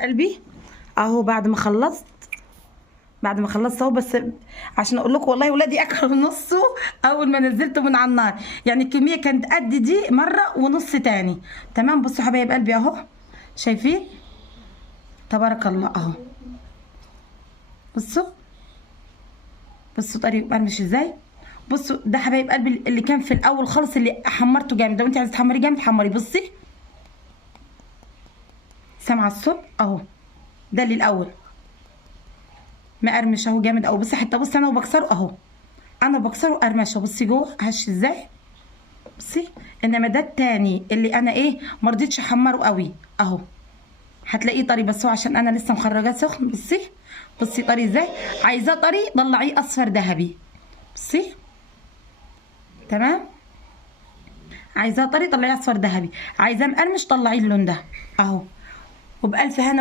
قلبي اهو بعد ما خلصت اهو، بس عشان اقول لكم والله ولادي اكلوا نصه اول ما نزلته من على النار، يعني الكميه كانت قد دي مره ونص تاني. تمام، بصوا حبايب قلبي اهو، شايفين؟ تبارك الله اهو. بصوا طريق مقرمش ازاي. بصوا ده حبايب قلبي اللي كان في الاول خالص اللي حمرته جامد، لو انت عايزه تحمريه جامد حمري. بصي سامعه الصوت اهو، ده اللي الاول مقرمش اهو جامد اهو. بصي حتى بصي انا وبكسره اهو، انا بكسره قرمشه. بصي جوه هش ازاي، بصي. انما ده التاني اللي انا ايه مرضيتش احمره قوي اهو، هتلاقيه طري، بس هو عشان انا لسه مخرجاه سخن. بصي طري ازاي. عايزاه طري طلعيه اصفر ذهبي. بصي تمام، عايزاه طري طلعيه اصفر ذهبي، عايزاه مقرمش طلعيه اللون ده اهو. وبألف هنا.